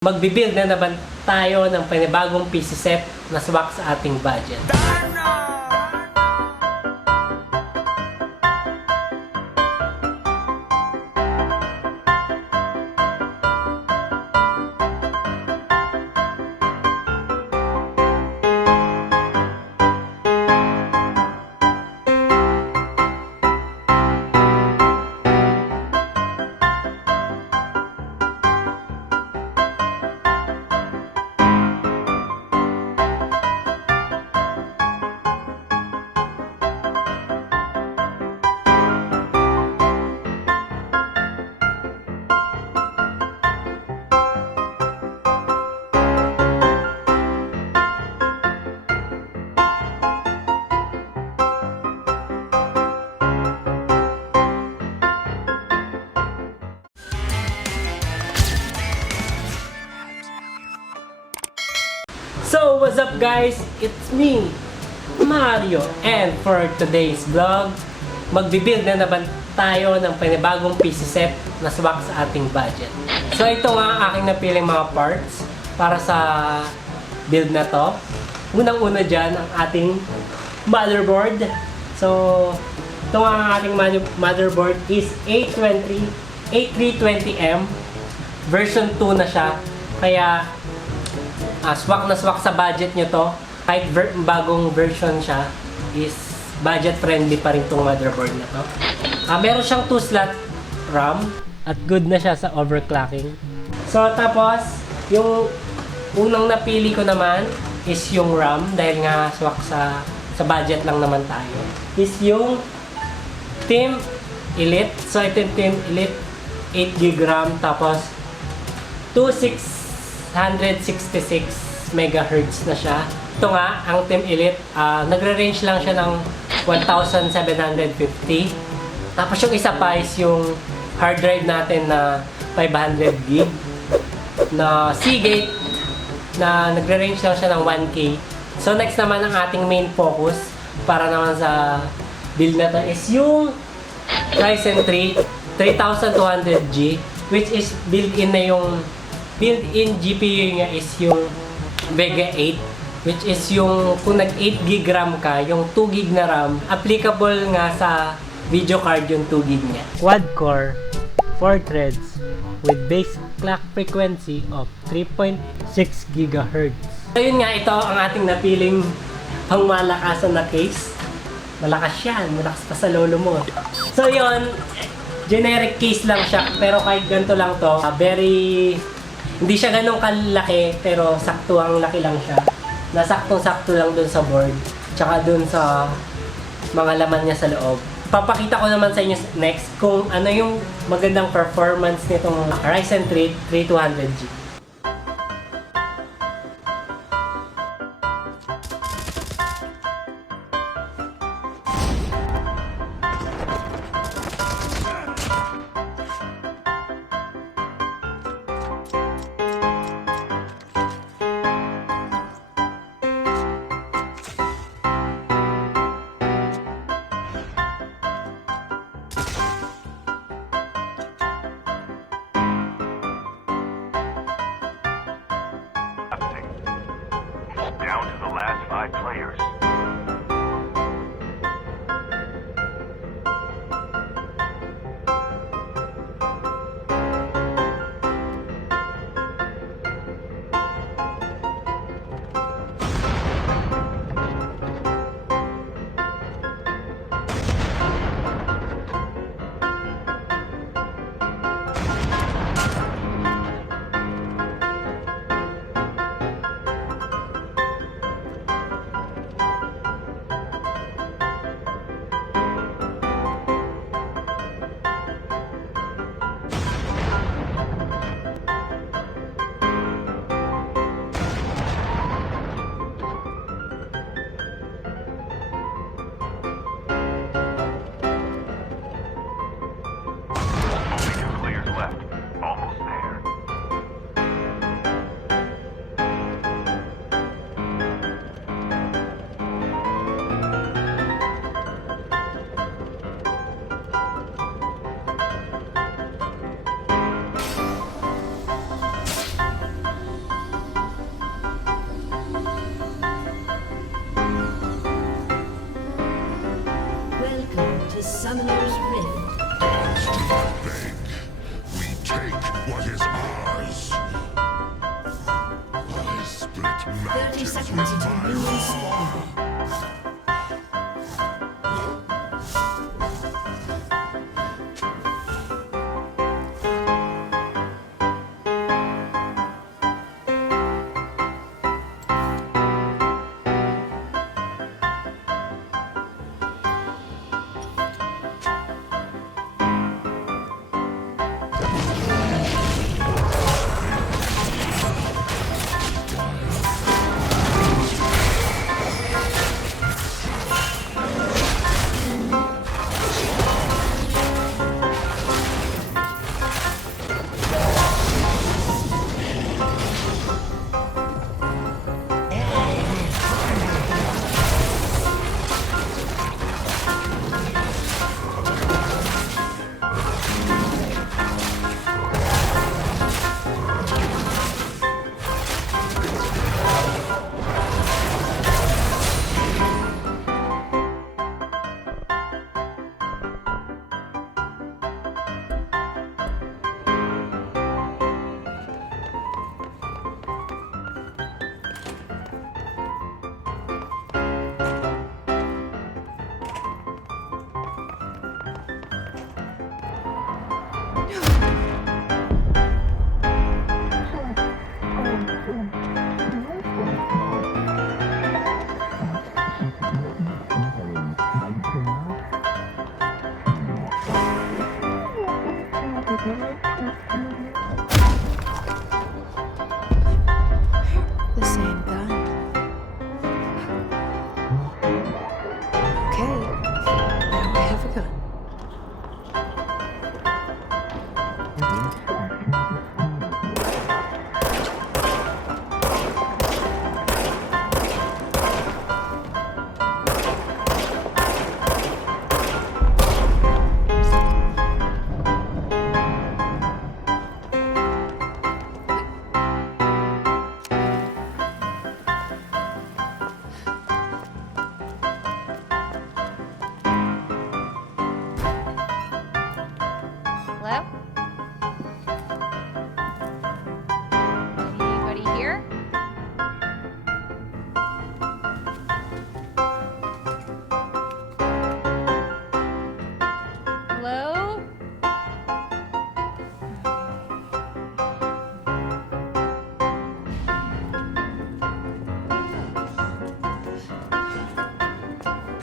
Magbibuild na naman tayo ng panibagong PC set na swak sa ating budget. So, what's up guys? It's me, Mario. And for today's vlog, magbibuild na naman tayo ng panibagong PC set na swak sa ating budget. So, ito nga ang aking napiling mga parts para sa build na to. Unang-una dyan, ang ating motherboard. So, ito nga ang ating motherboard is A320M. Version 2 na siya. Kaya, swak na swak sa budget nyo to. Kahit bagong version siya, is budget friendly pa rin tong motherboard na to. Meron siyang 2 slot RAM at good na siya sa overclocking. So tapos, yung unang napili ko naman is yung RAM dahil nga swak sa budget lang naman tayo. Is yung Team Elite. So ito yung Team Elite 8GB RAM tapos 166 MHz na siya. Ito nga, ang Team Elite, nagre-range lang siya ng 1,750. Tapos yung isa pa is yung hard drive natin na 500GB na SEAGTE na nagre-range lang siya ng 1K. So next naman ang ating main focus para naman sa build na to is yung Ryzen 3 3200G, which is built-in na yung built-in GPU niya is yung Vega 8, which is yung kung nag 8GB RAM ka, yung 2GB na RAM, applicable nga sa video card yung 2GB niya. Quad core, 4 threads, with base clock frequency of 3.6 GHz. So yun nga, ito ang ating napiling pangmalakasan na case. Malakas yan, malakas pa sa lolo mo. So yun, generic case lang siya, pero kahit ganito lang to, hindi siya ganun kalaki, pero sakto ang laki lang siya. Nasaktong-sakto lang dun sa board, tsaka dun sa mga laman niya sa loob. Papakita ko naman sa inyo next kung ano yung magandang performance nitong Ryzen 3 3200G. Down to the last 5 players. 30 seconds until minions spawn. The same gun. Okay, now I have a gun. Hello? Anybody here? Hello?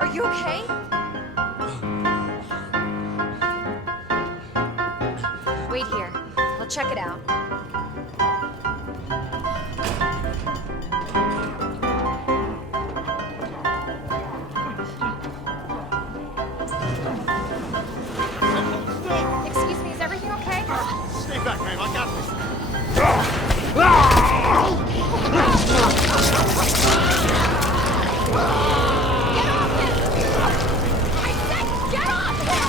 Are you okay? Wait here. I'll check it out. Excuse me, is everything okay? Stay back, ma'am. I got this. Get off him! I said get off him!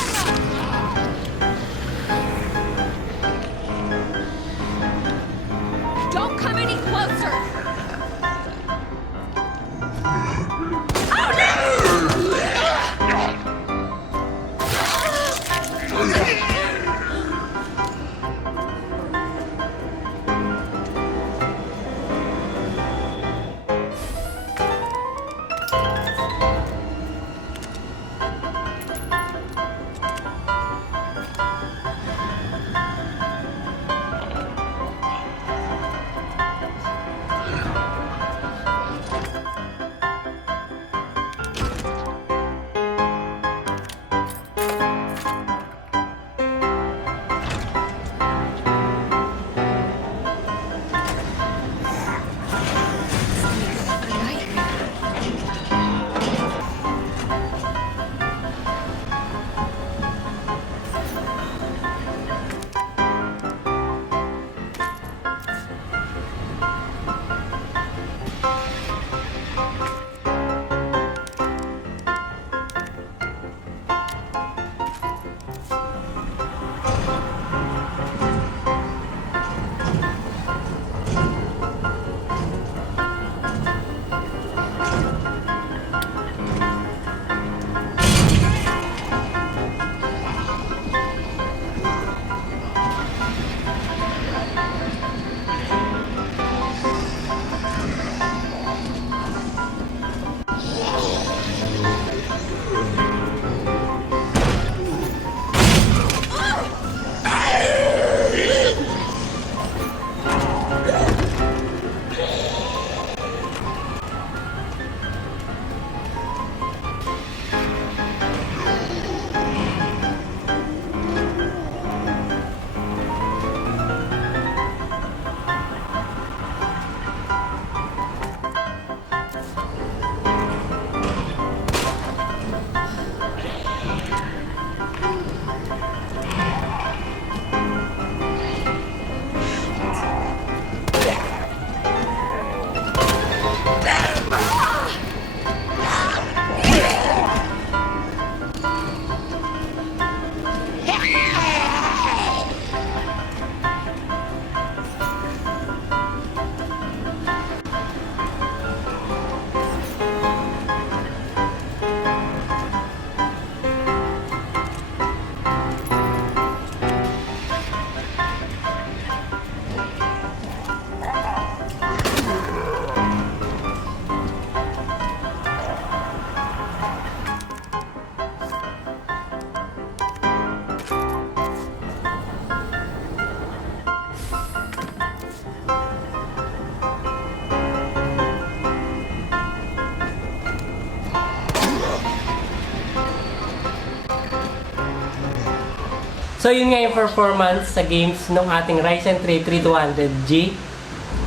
So yun nga yung performance sa games ng ating Ryzen 3 3200G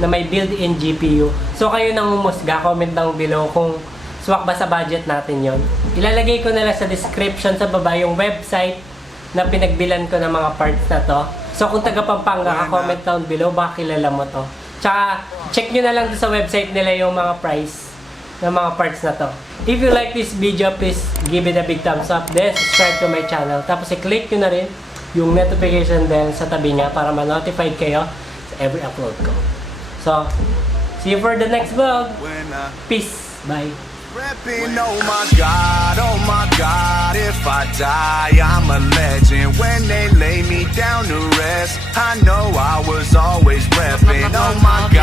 na may built-in GPU. So kayo nang umusga, comment down below kung swak ba sa budget natin yon. Ilalagay ko na lang sa description sa baba yung website na pinagbilan ko ng mga parts na to. So kung taga Pampanga ka, comment down below, baka kilala mo to. Tsaka check nyo na lang sa website nila yung mga price ng mga parts na to. If you like this video, please give it a big thumbs up. Then subscribe to my channel. Tapos i-click nyo na rin yung notification bell sa tabi niya para ma-notified kayo sa every upload ko. So, see you for the next vlog. Peace. Bye. Reppin', oh my God, if I die, I'm a legend. When they lay me down to rest, I know I was always reppin', oh my God.